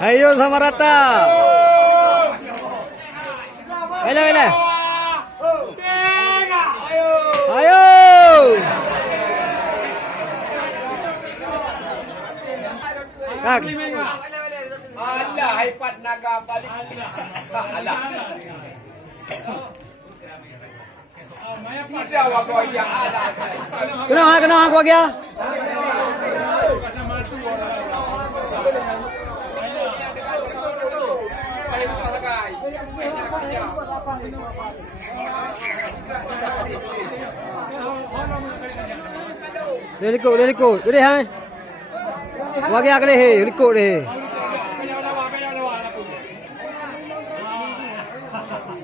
Ayo sama rata. Bela bela. Ayo. Kak. Allah hebat naga balik. Allah. Tidak wago ya Allah. Kena aku lagi ya. Dia ikut. Dia hai. Wagi ak deh, ikut deh.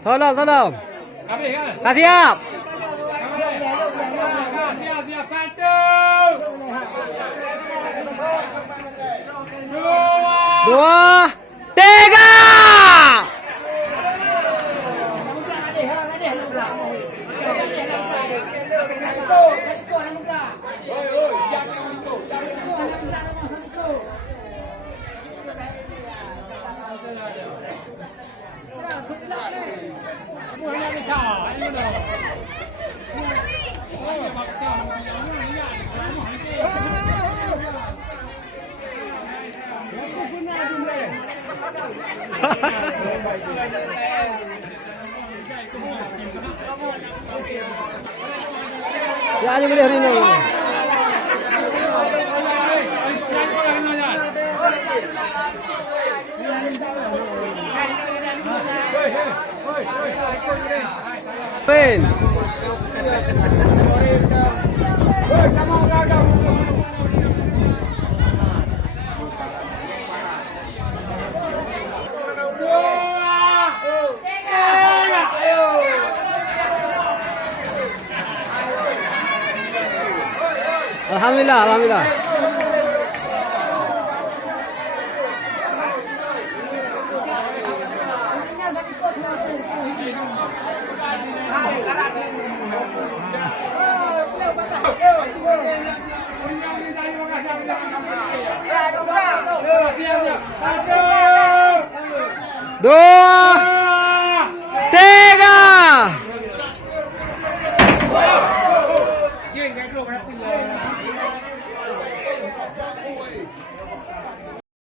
Salam. Dah siap. Dua, tiga. Ya aja boleh hari ini. Ben. Alhamdulillah. Dua, tiga.